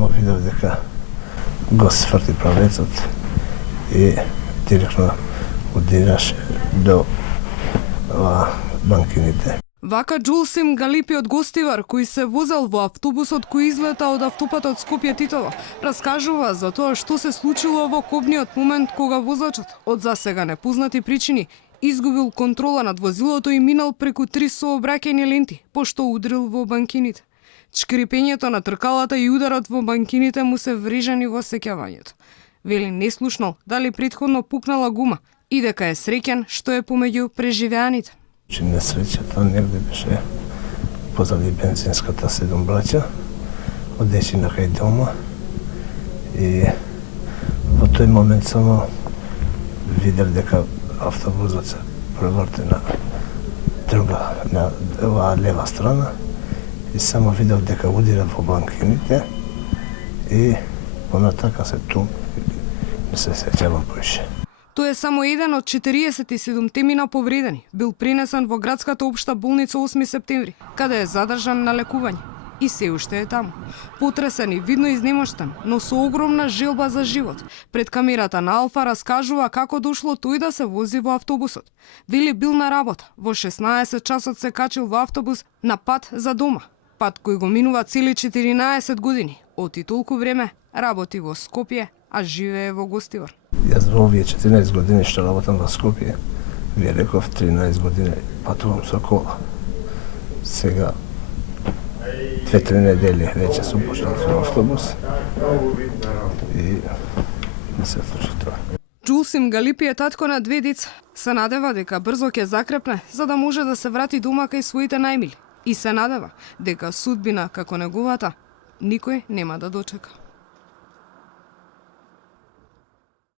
само видов дека го сврти правецот и директно удираше до банкините. Вака Джулсим Галипи од Гостивар, кој се возел во автобусот кој излета од автопатот Скопје Титово, раскажува за тоа што се случило во кобниот момент кога возачот, од засега непознати причини, изгубил контрола над возилото и минал преку 3 сообраќајни ленти, пошто удрил во банкините. Чкрипењето на тркалата и ударот во банкините му се врежани во сеќавањето. Вели не слушнал дали претходно пукнала гума и дека е среќен што е помеѓу преживеаните. Несреќата негде беше позади бензинската 7 браќа, одесина кај дома и во тој момент само видев дека автобусот се преврте на друга, на оваа лева страна и само видев дека удира во банкините и понатака се тум, не се сеќавам поише. Тој е само еден од 47 мина повредени. Бил пренесен во градската општа болница 8 септември, каде е задржан на лекување. И се уште е таму. Потресен и видно изнемоштен, но со огромна желба за живот. Пред камерата на Алфа раскажува како дошло тој да се вози во автобусот. Вели бил на работа. Во 16 часот се качил во автобус на пат за дома. Пат кој го минува цели 14 години. Од и толку време работи во Скопје, а живее во Гостивар. Јас во овие 14 години што работам во Скопје, ви реков 13 години патувам со кола. Сега 2-3 недели веќе сум почнал со автобус и не се случи тоа. Джулсим Галипи е татко на 2 деца. Се надева дека брзо ќе закрепне за да може да се врати дома кај своите најмили. И се надева дека судбина како неговата никој нема да дочека.